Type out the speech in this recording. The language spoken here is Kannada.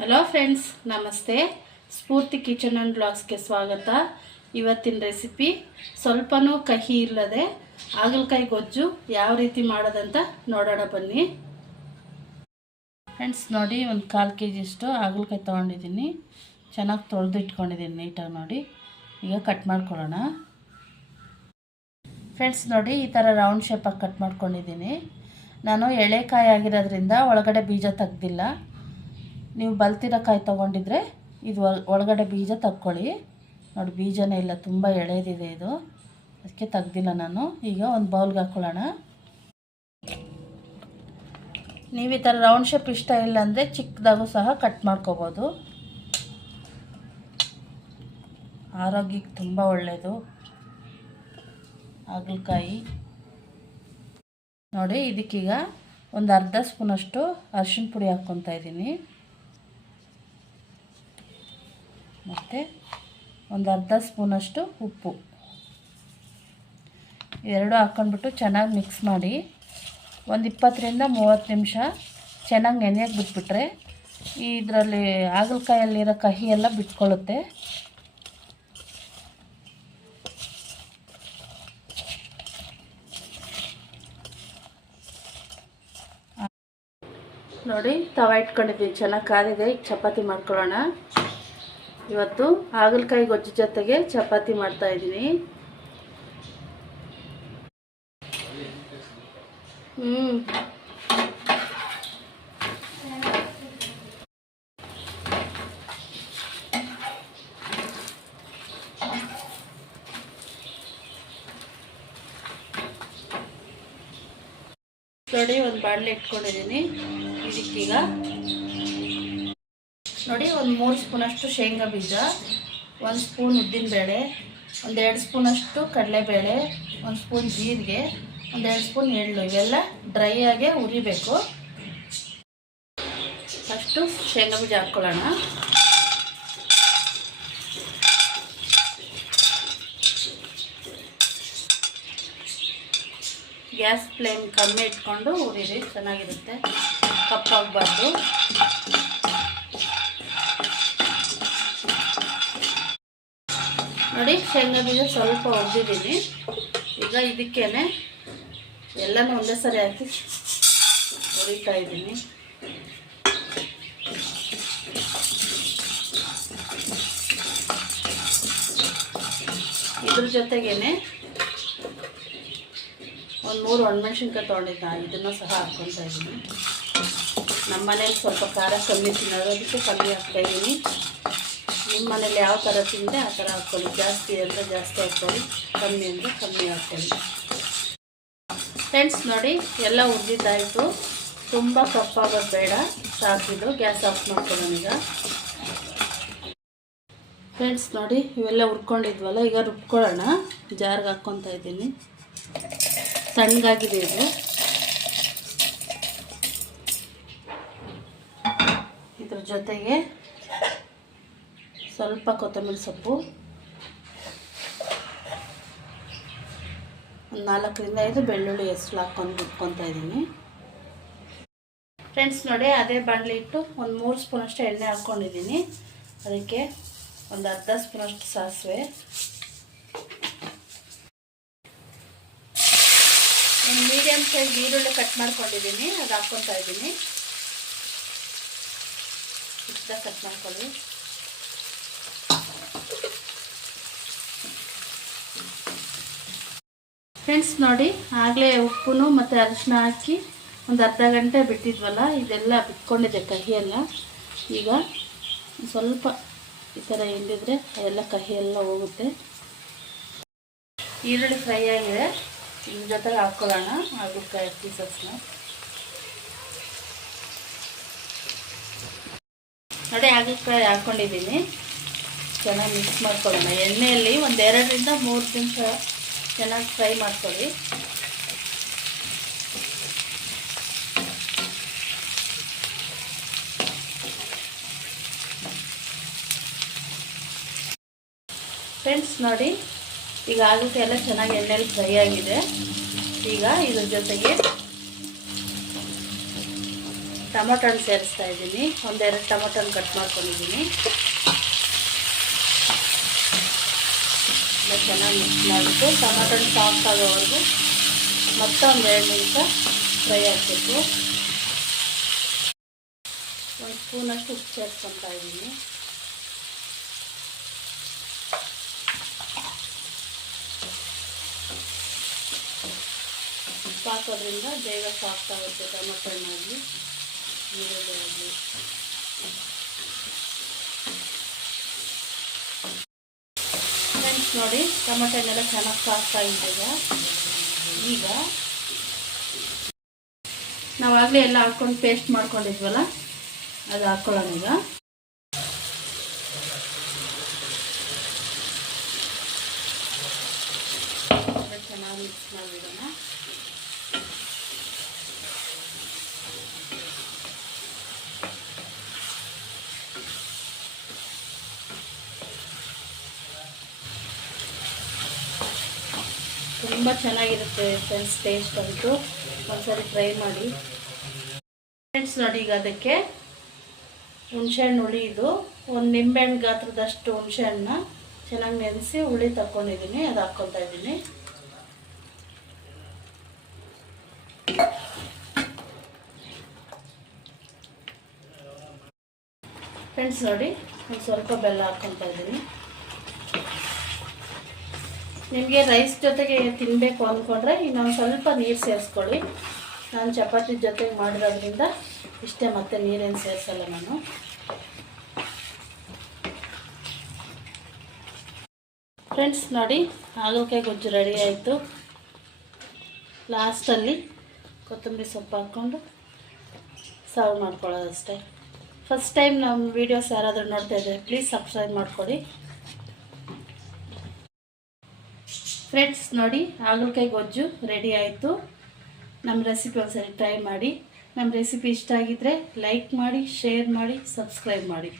ಹಲೋ ಫ್ರೆಂಡ್ಸ್ ನಮಸ್ತೆ. ಸ್ಫೂರ್ತಿ ಕಿಚನ್ ಆ್ಯಂಡ್ ಬ್ಲಾಗ್ಸ್ಗೆ ಸ್ವಾಗತ. ಇವತ್ತಿನ ರೆಸಿಪಿ ಸ್ವಲ್ಪನೂ ಕಹಿ ಇಲ್ಲದೆ ಹಾಗಲಕಾಯಿ ಗೊಜ್ಜು ಯಾವ ರೀತಿ ಮಾಡೋದಂತ ನೋಡೋಣ ಬನ್ನಿ. ಫ್ರೆಂಡ್ಸ್ ನೋಡಿ ಒಂದು ಕಾಲು ಕೆ ಜಿಷ್ಟು ಹಾಗಲಕಾಯಿ ತೊಗೊಂಡಿದ್ದೀನಿ. ಚೆನ್ನಾಗಿ ತೊಳೆದು ಇಟ್ಕೊಂಡಿದ್ದೀನಿ ನೀಟಾಗಿ ನೋಡಿ. ಈಗ ಕಟ್ ಮಾಡ್ಕೊಳ್ಳೋಣ. ಫ್ರೆಂಡ್ಸ್ ನೋಡಿ ಈ ಥರ ರೌಂಡ್ ಶೇಪಾಗಿ ಕಟ್ ಮಾಡ್ಕೊಂಡಿದ್ದೀನಿ. ನಾನು ಎಳೆಕಾಯಿ ಆಗಿರೋದ್ರಿಂದ ಒಳಗಡೆ ಬೀಜ ತೆಗ್ದಿಲ್ಲ. ನೀವು ಬಲ್ತಿರೋ ಕಾಯಿ ತೊಗೊಂಡಿದ್ರೆ ಇದು ಒಳಗಡೆ ಬೀಜ ತಕ್ಕೊಳ್ಳಿ. ನೋಡಿ, ಬೀಜನೇ ಇಲ್ಲ, ತುಂಬ ಎಳೆದಿದೆ ಇದು. ಅದಕ್ಕೆ ತೆಗ್ದಿಲ್ಲ ನಾನು. ಈಗ ಒಂದು ಬೌಲ್ಗೆ ಹಾಕ್ಕೊಳ್ಳೋಣ ನೀವು ಈ ಥರ ರೌಂಡ್ ಶೇಪ್ ಇಷ್ಟ ಇಲ್ಲ ಅಂದರೆ ಚಿಕ್ಕದಾಗೂ ಸಹ ಕಟ್ ಮಾಡ್ಕೋಬೋದು. ಆರೋಗ್ಯಕ್ಕೆ ತುಂಬ ಒಳ್ಳೆಯದು ಹಾಗಲಕಾಯಿ. ನೋಡಿ, ಇದಕ್ಕೀಗ ಒಂದು ಅರ್ಧ ಸ್ಪೂನಷ್ಟು ಅರಿಶಿನ ಪುಡಿ ಹಾಕ್ಕೊತಾ ಇದ್ದೀನಿ. ಮತ್ತು ಒಂದು ಅರ್ಧ ಸ್ಪೂನಷ್ಟು ಉಪ್ಪು. ಎರಡು ಹಾಕ್ಕೊಂಡ್ಬಿಟ್ಟು ಚೆನ್ನಾಗಿ ಮಿಕ್ಸ್ ಮಾಡಿ ಒಂದು ಇಪ್ಪತ್ತರಿಂದ ಮೂವತ್ತು ನಿಮಿಷ ಚೆನ್ನಾಗಿ ನೆನೆಯಕ್ಕೆ ಬಿಟ್ಬಿಟ್ರೆ ಇದರಲ್ಲಿ ಹಾಗಲಕಾಯಲ್ಲಿರೋ ಕಹಿ ಎಲ್ಲ ಬಿಟ್ಕೊಳ್ಳುತ್ತೆ. ನೋಡಿ, ತವ ಇಟ್ಕೊಂಡಿದ್ವಿ. ಚೆನ್ನಾಗಿ ಕಾದಿದೆ. ಈಗ ಚಪಾತಿ ಮಾಡ್ಕೊಳ್ಳೋಣ. ಇವತ್ತು ಹಾಗಲಕಾಯಿ ಗೊಜ್ಜು ಜೊತೆಗೆ ಚಪಾತಿ ಮಾಡ್ತಾ ಇದ್ದೀನಿ. ಹ್ಞೂ ನೋಡಿ ಒಂದು ಬಾಣಲೆ ಇಟ್ಕೊಂಡಿದ್ದೀನಿ. ಇದಕ್ಕೀಗ ನೋಡಿ, ಒಂದು ಮೂರು ಸ್ಪೂನಷ್ಟು ಶೇಂಗಾ ಬೀಜ, ಒಂದು ಸ್ಪೂನ್ ಉದ್ದಿನಬೇಳೆ ಒಂದು ಎರಡು ಸ್ಪೂನಷ್ಟು ಕಡಲೆಬೇಳೆ, ಒಂದು ಸ್ಪೂನ್ ಜೀರಿಗೆ, ಒಂದು ಎರಡು ಸ್ಪೂನ್ ಎಳ್ಳು, ಇವೆಲ್ಲ ಡ್ರೈ ಆಗಿ ಉರಿಬೇಕು ಫಸ್ಟು ಶೇಂಗಾ ಬೀಜ ಹಾಕ್ಕೊಳ್ಳೋಣ ಗ್ಯಾಸ್ ಫ್ಲೇಮ್ ಕಮ್ಮಿ ಇಟ್ಕೊಂಡು ಉರಿರಿ ಚೆನ್ನಾಗಿರುತ್ತೆ. ಕಪ್ಪಾಗಬಾರ್ದು. ನೋಡಿ ಶೇಂಗಾ ಬೀಜ ಸ್ವಲ್ಪ ಒಡೆದಿದ್ದೀನಿ ಈಗ ಇದಕ್ಕೇನೆ ಎಲ್ಲನೂ ಒಂದೇ ಸರಿ ಹಾಕಿ ಹೊಡಿತಾ ಇದ್ದೀನಿ. ಇದ್ರ ಜೊತೆಗೇನೆ ಒಂದು ಮೂರು ಒಣಮೆಣ್ಸಿನ್ಕಾಯಿ ತೊಗೊಂಡಿದ್ದ, ಇದನ್ನು ಸಹ ಹಾಕ್ಕೊತಾ ಇದ್ದೀನಿ. ನಮ್ಮ ಮನೇಲಿ ಸ್ವಲ್ಪ ಖಾರ ಕಮ್ಮಿ ತಿನ್ನೋದು ಅದಕ್ಕೆ ಕಮ್ಮಿ ಹಾಕ್ತಾಯಿದ್ದೀನಿ ನಿಮ್ಮ ಮನೇಲಿ ಯಾವ ಥರ ತಿಂದರೆ ಆ ಥರ ಹಾಕ್ಕೊಳ್ಳಿ. ಜಾಸ್ತಿ ಅಂದರೆ ಜಾಸ್ತಿ ಹಾಕ್ಕೊಳ್ಳಿ. ಕಮ್ಮಿ ಅಂದರೆ ಕಮ್ಮಿ ಹಾಕ್ಕೊಳ್ಳಿ. ಫ್ರೆಂಡ್ಸ್ ನೋಡಿ, ಎಲ್ಲ ಉದ್ದಿದ್ದಾಯಿತು ತುಂಬ ಕಪ್ಪಾಗೋದು ಬೇಡ. ಸಾಕಿದ್ದು. ಗ್ಯಾಸ್ ಆಫ್ ಮಾಡ್ಕೊಳ್ಳೋಣ ಈಗ. ಫ್ರೆಂಡ್ಸ್ ನೋಡಿ, ಇವೆಲ್ಲ ಹುರ್ಕೊಂಡಿದ್ವಲ್ಲ ಈಗ ರುಬ್ಕೊಳ್ಳೋಣ. ಜಾರ್ಗೆ ಹಾಕ್ಕೊತಾ ಇದ್ದೀನಿ. ತಣ್ಣಗಾಗಿದೆ ಇದು. ಇದ್ರ ಜೊತೆಗೆ ಸ್ವಲ್ಪ ಕೊತ್ತಂಬರಿ ಸೊಪ್ಪು. ಒಂದು ನಾಲ್ಕರಿಂದ ಐದು ಬೆಳ್ಳುಳ್ಳಿ ಹೆಸರು ಹಾಕ್ಕೊಂಡು ಬಿಟ್ಕೊತಾ ಇದ್ದೀನಿ. ಫ್ರೆಂಡ್ಸ್ ನೋಡಿ, ಅದೇ ಬಾಣಲಿ ಇಟ್ಟು ಒಂದು ಮೂರು ಸ್ಪೂನಷ್ಟು ಎಣ್ಣೆ ಹಾಕ್ಕೊಂಡಿದ್ದೀನಿ. ಅದಕ್ಕೆ ಒಂದು ಅರ್ಧ ಸ್ಪೂನಷ್ಟು ಸಾಸಿವೆ. ಒಂದು ಮೀಡಿಯಮ್ ಸೈಜ್ ಈರುಳ್ಳಿ ಕಟ್ ಮಾಡ್ಕೊಂಡಿದ್ದೀನಿ, ಅದು ಹಾಕ್ಕೊತಾ ಇದ್ದೀನಿ. ಕಟ್ ಮಾಡ್ಕೊಳ್ಳಿ. ಫ್ರೆಂಡ್ಸ್ ನೋಡಿ, ಆಗಲೇ ಉಪ್ಪು ಮತ್ತು ಅರಿಶಿನ ಹಾಕಿ ಒಂದು ಅರ್ಧ ಗಂಟೆ ಬಿಟ್ಟಿದ್ವಲ್ಲ, ಇದೆಲ್ಲ ಬಿಟ್ಕೊಂಡಿದೆ ಕಹಿಯೆಲ್ಲ. ಈಗ ಸ್ವಲ್ಪ ಈ ಥರ ಹಿಂಡಿದ್ರೆ ಅದೆಲ್ಲ ಕಹಿ ಎಲ್ಲ ಹೋಗುತ್ತೆ. ಈರುಳ್ಳಿ ಫ್ರೈ ಆಗಿದೆ. ಇದ್ರ ಜೊತೆಗೆ ಹಾಕ್ಕೊಳ್ಳೋಣ ಹಾಗಲಕಾಯಿ ಪೀಸಸ್ನ ನೋಡಿ ಹಾಗಲಕಾಯಿ ಹಾಕ್ಕೊಂಡಿದ್ದೀನಿ ಚೆನ್ನಾಗಿ ಮಿಕ್ಸ್ ಮಾಡ್ಕೊಳ್ಳೋಣ. ಎಣ್ಣೆಯಲ್ಲಿ ಒಂದು ಎರಡರಿಂದ ಮೂರು ನಿಮಿಷ ಚೆನ್ನಾಗಿ ಫ್ರೈ ಮಾಡ್ಕೊಳ್ಳಿ. ಫ್ರೆಂಡ್ಸ್ ನೋಡಿ, ಈಗ ಆಗುತ್ತೆ ಎಲ್ಲ ಚೆನ್ನಾಗಿ ಎಣ್ಣೆಲಿ ಫ್ರೈ ಆಗಿದೆ. ಈಗ ಇದ್ರ ಜೊತೆಗೆ ಟೊಮೊಟೊ ಸೇರಿಸ್ತಾ ಇದ್ದೀನಿ. ಒಂದೆರಡು ಟೊಮೊಟೊನ ಕಟ್ ಮಾಡ್ಕೊಂಡಿದ್ದೀನಿ. ಎಲ್ಲ ಚೆನ್ನಾಗಿ ಮಿಕ್ಸ್ ಮಾಡಿಬಿಟ್ಟು ಟೊಮೆಟೊ ಸಾಫ್ಟ್ ಆಗೋವರೆಗೂ ಮತ್ತೆ ಒಂದು ಎರಡು ನಿಮಿಷ ಫ್ರೈ ಆಗಬೇಕು ಒಂದು ಸ್ಪೂನಷ್ಟು ಉಪ್ಪು ಸೇರ್ಕೊತಾ ಇದ್ದೀನಿ. ಹಾಕೋದ್ರಿಂದ ಬೇಗ ಸಾಫ್ಟ್ ಆಗುತ್ತೆ ಟೊಮೆಟೊ ಈರುಳ್ಳಿ ಆಗಲಿ ಫ್ರೆಂಡ್ಸ್ ನೋಡಿ, ಟೊಮೆಟೊ ಎಲ್ಲ ಚೆನ್ನಾಗಿ ಸಾಕ್ತಾ ಇದ್ದೀಗ ಈಗ ನಾವಾಗಲೇ ಎಲ್ಲ ಹಾಕ್ಕೊಂಡು ಪೇಸ್ಟ್ ಮಾಡ್ಕೊಂಡಿದ್ವಲ್ಲ, ಅದು ಹಾಕ್ಕೊಳ್ಳೋಣ ಈಗ. ಚೆನ್ನಾಗಿ ಮಿಕ್ಸ್ ಮಾಡಿಬಿಡೋಣ. ತುಂಬ ಚೆನ್ನಾಗಿರುತ್ತೆ ಫ್ರೆಂಡ್ಸ್ ಟೇಸ್ಟ್ ಅಂತೂ. ಒಂದ್ಸರಿ ಟ್ರೈ ಮಾಡಿ. ಫ್ರೆಂಡ್ಸ್ ನೋಡಿ ಈಗ ಅದಕ್ಕೆ ಹುಣಸೆಹಣ್ಣು ಹುಳಿ ಇದು. ಒಂದು ನಿಂಬೆಹಣ್ಣು ಗಾತ್ರದಷ್ಟು ಹುಣಸೆಹಣ್ಣನ್ನ ಚೆನ್ನಾಗಿ ನೆನೆಸಿ ಹುಳಿ ತಗೊಂಡಿದ್ದೀನಿ ಅದು ಹಾಕ್ಕೊತಾ ಇದ್ದೀನಿ. ಫ್ರೆಂಡ್ಸ್ ನೋಡಿ, ಒಂದು ಸ್ವಲ್ಪ ಬೆಲ್ಲ ಹಾಕ್ಕೊತಾ ಇದ್ದೀನಿ. ನಿಮಗೆ ರೈಸ್ ಜೊತೆಗೆ ತಿನ್ನಬೇಕು ಅಂದ್ಕೊಂಡ್ರೆ ಇನ್ನೊಂದು ಸ್ವಲ್ಪ ನೀರು ಸೇರಿಸ್ಕೊಳ್ಳಿ. ನಾನು ಚಪಾತಿ ಜೊತೆಗೆ ಮಾಡಿರೋದ್ರಿಂದ ಇಷ್ಟೇ ಮತ್ತೆ ನೀರೇನು ಸೇರಿಸಲ್ಲ ನಾನು. ಫ್ರೆಂಡ್ಸ್ ನೋಡಿ ಹಾಗಲಕಾಯಿ ಗೊಜ್ಜು ರೆಡಿ ಆಯಿತು. ಲಾಸ್ಟಲ್ಲಿ ಕೊತ್ತಂಬರಿ ಸೊಪ್ಪು ಹಾಕ್ಕೊಂಡು ಸರ್ವ್ ಮಾಡ್ಕೊಳ್ಳೋದಷ್ಟೇ. ಫಸ್ಟ್ ಟೈಮ್ ನಮ್ಮ ವೀಡಿಯೋಸ್ ಯಾರಾದರೂ ನೋಡ್ತಾ ಇದ್ದರೆ ಪ್ಲೀಸ್ ಸಬ್ಸ್ಕ್ರೈಬ್ ಮಾಡಿಕೊಡಿ. ಫ್ರೆಂಡ್ಸ್ ನೋಡಿ, ಹಾಗಲಕಾಯಿ ಗೊಜ್ಜು ರೆಡಿ ಆಯಿತು. ನಮ್ಮ ರೆಸಿಪಿ ಒಂದ್ಸರಿ ಟ್ರೈ ಮಾಡಿ. ನಮ್ಮ ರೆಸಿಪಿ ಇಷ್ಟ ಆಗಿದ್ದರೆ ಲೈಕ್ ಮಾಡಿ ಶೇರ್ ಮಾಡಿ ಸಬ್ಸ್ಕ್ರೈಬ್ ಮಾಡಿ.